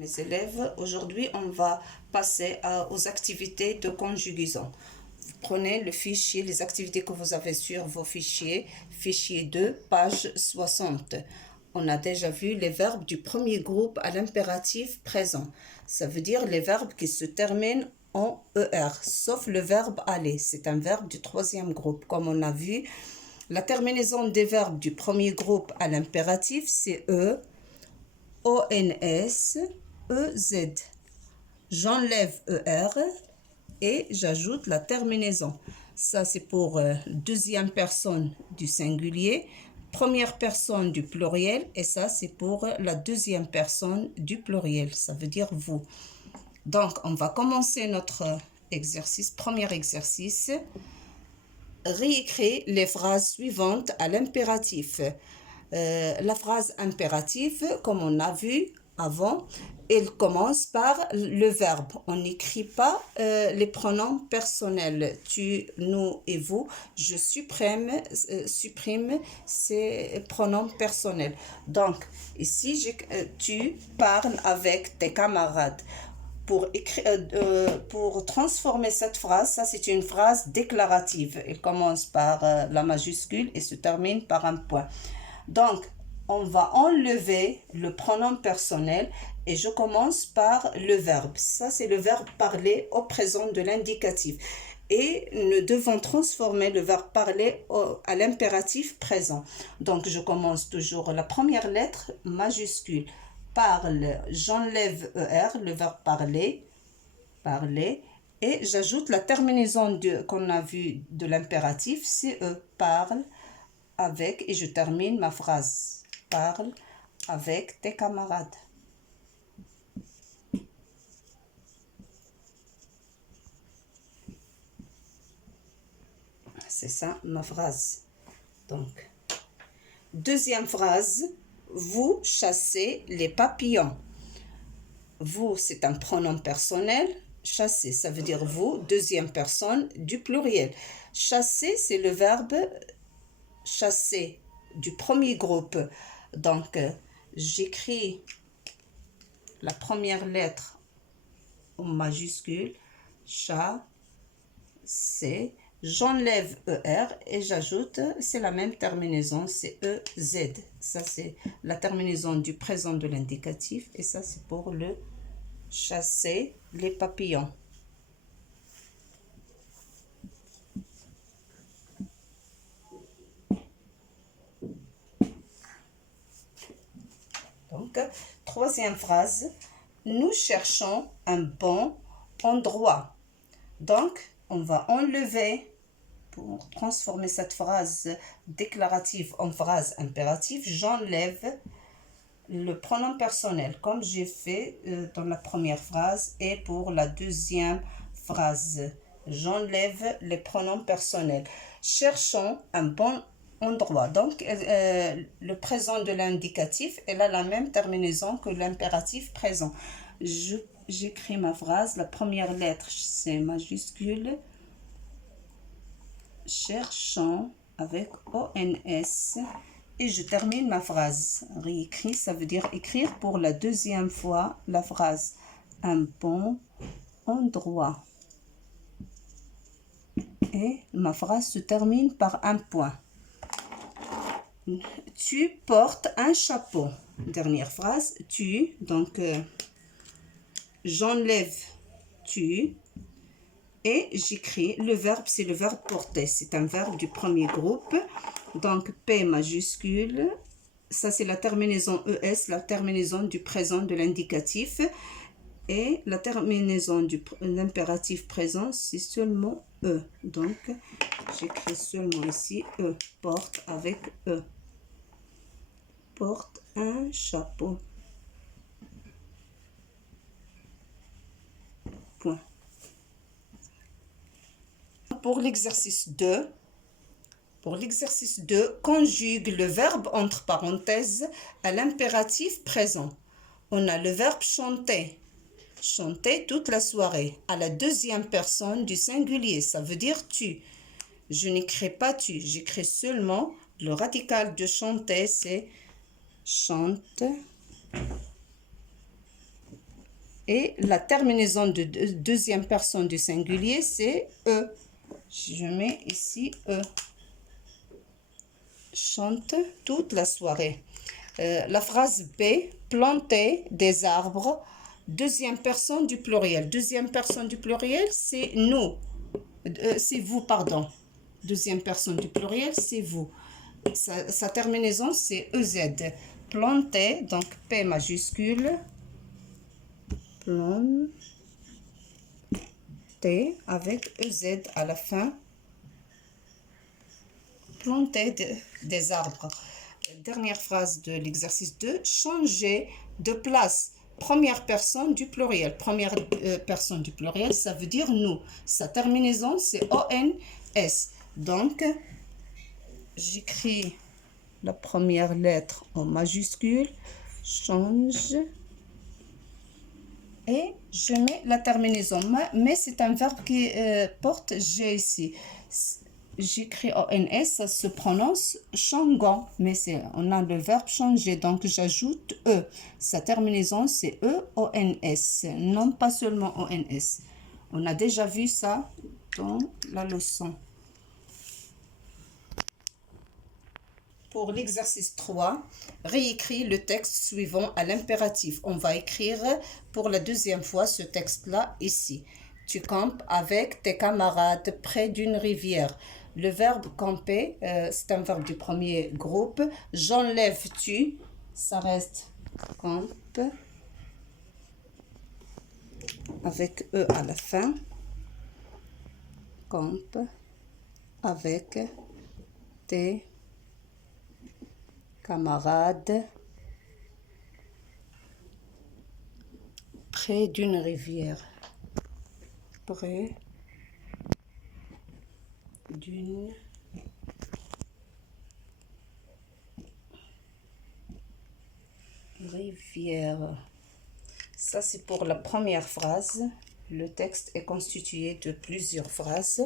Mes élèves, aujourd'hui on va passer aux activités de conjugaison. Vous prenez le fichier, les activités que vous avez sur vos fichiers, fichier 2, page 60. On a déjà vu les verbes du premier groupe à l'impératif présent. Ça veut dire les verbes qui se terminent en ER, sauf le verbe aller. C'est un verbe du troisième groupe. Comme on a vu, la terminaison des verbes du premier groupe à l'impératif, c'est E, ONS, EZ. J'enlève ER et j'ajoute la terminaison. Ça, c'est pour deuxième personne du singulier, première personne du pluriel, et ça, c'est pour la deuxième personne du pluriel. Ça veut dire vous. Donc, on va commencer notre exercice, premier exercice. Réécrire les phrases suivantes à l'impératif. La phrase impérative, comme on a vu avant, elle commence par le verbe. On n'écrit pas les pronoms personnels. Tu, nous et vous. Je supprime ces pronoms personnels. Donc, ici, tu parles avec tes camarades. Pour transformer cette phrase, ça c'est une phrase déclarative. Elle commence par la majuscule et se termine par un point. Donc, on va enlever le pronom personnel et je commence par le verbe. Ça, c'est le verbe parler au présent de l'indicatif. Et nous devons transformer le verbe parler à l'impératif présent. Donc, je commence toujours la première lettre majuscule. Parle, j'enlève ER, le verbe parler, parler, et j'ajoute la terminaison qu'on a vu de l'impératif, CE, parle avec, et je termine ma phrase. Parle avec tes camarades. C'est ça ma phrase. Donc, deuxième phrase, vous chassez les papillons. Vous, c'est un pronom personnel. Chasser, ça veut dire vous, deuxième personne du pluriel. Chasser, c'est le verbe chasser du premier groupe. Donc, j'écris la première lettre en majuscule, chasser. J'enlève ER et j'ajoute, c'est la même terminaison, c'est EZ. Ça, c'est la terminaison du présent de l'indicatif et ça, c'est pour le chasser les papillons. Donc, troisième phrase, nous cherchons un bon endroit. Donc, on va enlever, pour transformer cette phrase déclarative en phrase impérative, j'enlève le pronom personnel, comme j'ai fait dans la première phrase et pour la deuxième phrase. J'enlève les pronoms personnels. Cherchons un bon endroit. Donc, le présent de l'indicatif, elle a la même terminaison que l'impératif présent. J'écris ma phrase. La première lettre, c'est majuscule. Cherchons avec ONS. Et je termine ma phrase. Réécrit, ça veut dire écrire pour la deuxième fois la phrase. Un bon endroit. Et ma phrase se termine par un point. Tu portes un chapeau. Dernière phrase. Tu, donc j'enlève tu. Et j'écris le verbe, c'est le verbe porter. C'est un verbe du premier groupe. Donc, P majuscule. Ça, c'est la terminaison ES, la terminaison du présent de l'indicatif. Et la terminaison de l'impératif présent, c'est seulement E. Donc, j'écris seulement ici E. Porte avec E. Porte un chapeau. Point. Pour l'exercice 2, conjugue le verbe entre parenthèses à l'impératif présent. On a le verbe chanter. Chanter toute la soirée à la deuxième personne du singulier. Ça veut dire tu. Je n'écris pas tu. J'écris seulement le radical de chanter, c'est chante. Et la terminaison de deuxième personne du singulier, c'est E. Je mets ici E. Chante toute la soirée. La phrase B, planter des arbres. Deuxième personne du pluriel. Deuxième personne du pluriel, c'est nous. C'est vous, pardon. Deuxième personne du pluriel, c'est vous. Sa terminaison, c'est EZ. Planter, donc P majuscule. Planter avec EZ à la fin. Planter des arbres. Dernière phrase de l'exercice 2. Changer de place. Première personne du pluriel. Première personne du pluriel, ça veut dire nous. Sa terminaison, c'est ONS. Donc, j'écris la première lettre en majuscule. Change. Et je mets la terminaison. Mais c'est un verbe qui porte G ici. J'écris ONS, ça se prononce changeant, mais on a le verbe changer, donc j'ajoute E. Sa terminaison, c'est E-O-N-S, non pas seulement O-N-S. On a déjà vu ça dans la leçon. Pour l'exercice 3, réécris le texte suivant à l'impératif. On va écrire pour la deuxième fois ce texte-là ici. Tu campes avec tes camarades près d'une rivière. Le verbe camper, c'est un verbe du premier groupe. J'enlève tu, ça reste campe avec E à la fin. Campe avec tes camarades près d'une rivière. Près d'une rivière. Ça, c'est pour la première phrase. Le texte est constitué de plusieurs phrases.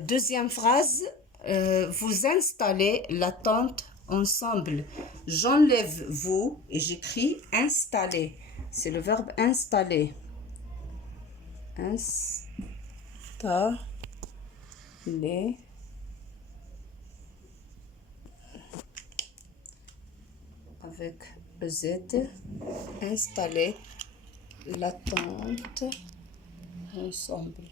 Deuxième phrase, vous installez la tente ensemble. J'enlève vous et j'écris installer. C'est le verbe installer. Installer. Avec EZ, installer la tente ensemble.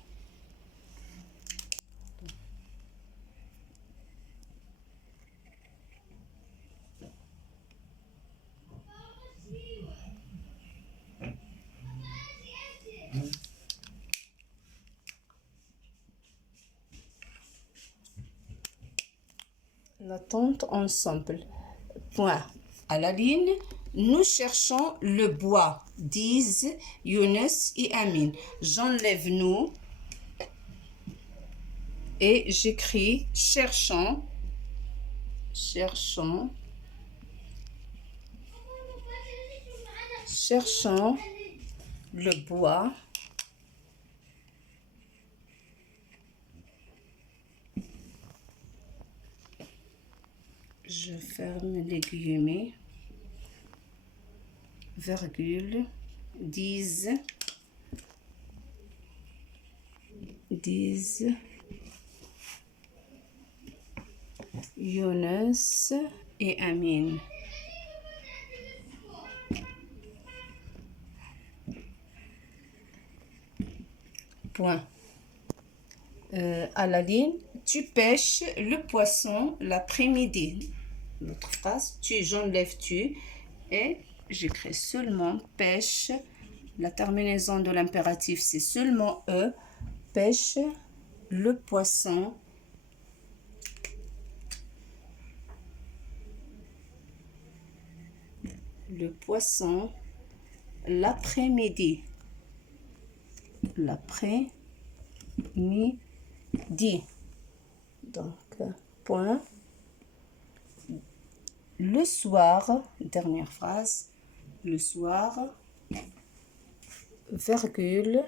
La tente ensemble. Point. À la ligne, nous cherchons le bois, disent Younes et Amin. J'enlève nous et j'écris cherchons, cherchons, cherchons le bois. Je ferme les guillemets, virgule, disent Younes et Amin. Point. À la ligne, tu pêches le poisson l'après-midi. L'autre phrase, j'enlève tu et j'écris seulement pêche. La terminaison de l'impératif, c'est seulement E. Pêche le poisson l'après-midi. L'après-midi. Donc, point. Le soir, dernière phrase, le soir, virgule,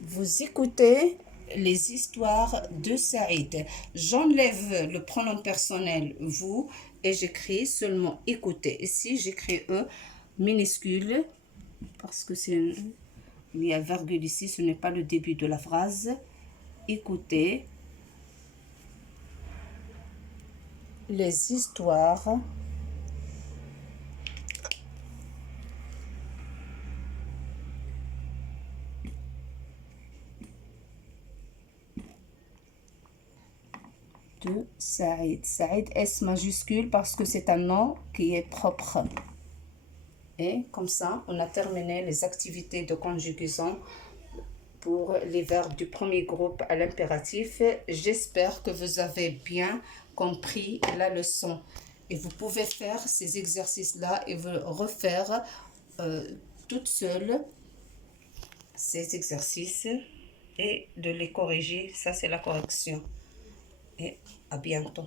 vous écoutez les histoires de Saïd. J'enlève le pronom personnel vous et j'écris seulement écouter. Ici, j'écris E. minuscule, parce que il y a virgule ici, ce n'est pas le début de la phrase. Écoutez les histoires de Saïd. Saïd, S majuscule, parce que c'est un nom qui est propre. Et comme ça, on a terminé les activités de conjugaison pour les verbes du premier groupe à l'impératif. J'espère que vous avez bien compris la leçon. Et vous pouvez faire ces exercices-là et vous refaire toute seule ces exercices et de les corriger. Ça, c'est la correction. Et à bientôt.